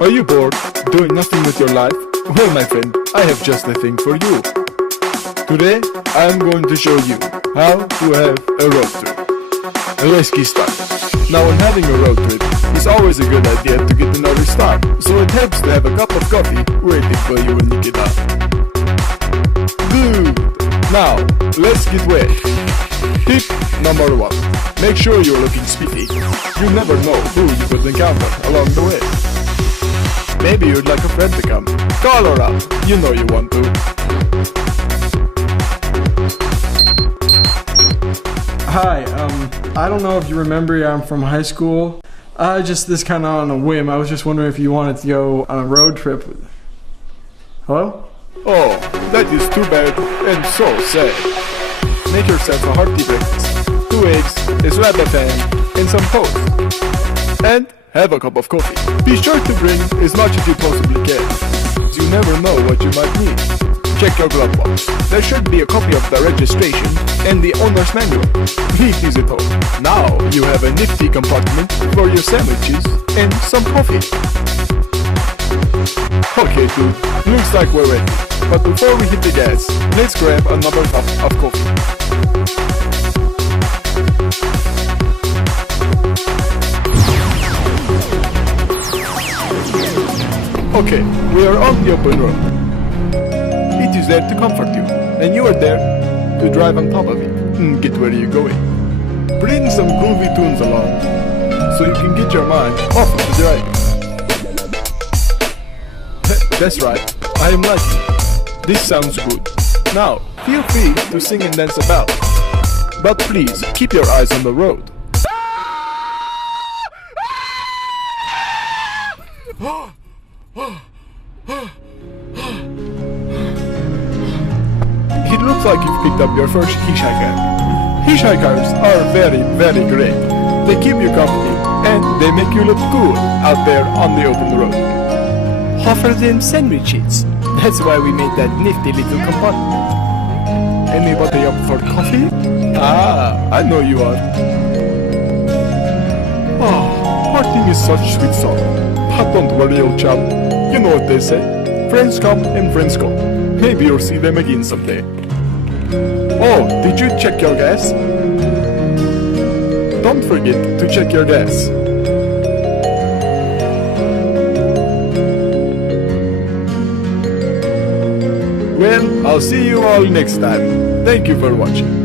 Are you bored? Doing nothing with your life? Well, my friend, I have just the thing for you. Today, I am going to show you how to have a road trip. Let's get started. Now, when having a road trip, it's always a good idea to get an early start, so it helps to have a cup of coffee waiting for you when you get up. Good! Now, let's get wet. Tip number 1. Make sure you're looking spiffy. You never know who you could encounter along the way. Maybe you'd like a friend to come. Call her up. You know you want to. Hi, I don't know if you remember, I'm from high school. This kind of on a whim. I was just wondering if you wanted to go on a road trip. Hello? Oh, that is too bad and so sad. Make yourself a hearty breakfast. 2 eggs, a slab of ham, and some toast. And have a cup of coffee. Be sure to bring as much as you possibly can. You never know what you might need. Check your glove box. There should be a copy of the registration and the owner's manual. Leave these at home. Now you have a nifty compartment for your sandwiches and some coffee. Okay dude, looks like we're ready. But before we hit the gas, let's grab another cup of coffee. Okay, we are on the open road. It is there to comfort you, and you are there to drive on top of it and get where you're going. Bring some groovy tunes along, so you can get your mind off of the driving. That's right, I am liking it. This sounds good. Now, feel free to sing and dance about, but please keep your eyes on the road. It looks like you've picked up your first hitchhiker. Hitchhikers are very, very great. They keep you company and they make you look cool out there on the open road. Offer them sandwiches. That's why we made that nifty little compartment. Anybody up for coffee? Ah, I know you are. Oh, parting is such sweet sorrow. But don't worry, old chap. You know what they say. Friends come and friends go. Maybe you'll see them again someday. Oh, did you check your gas? Don't forget to check your gas. Well, I'll see you all next time. Thank you for watching.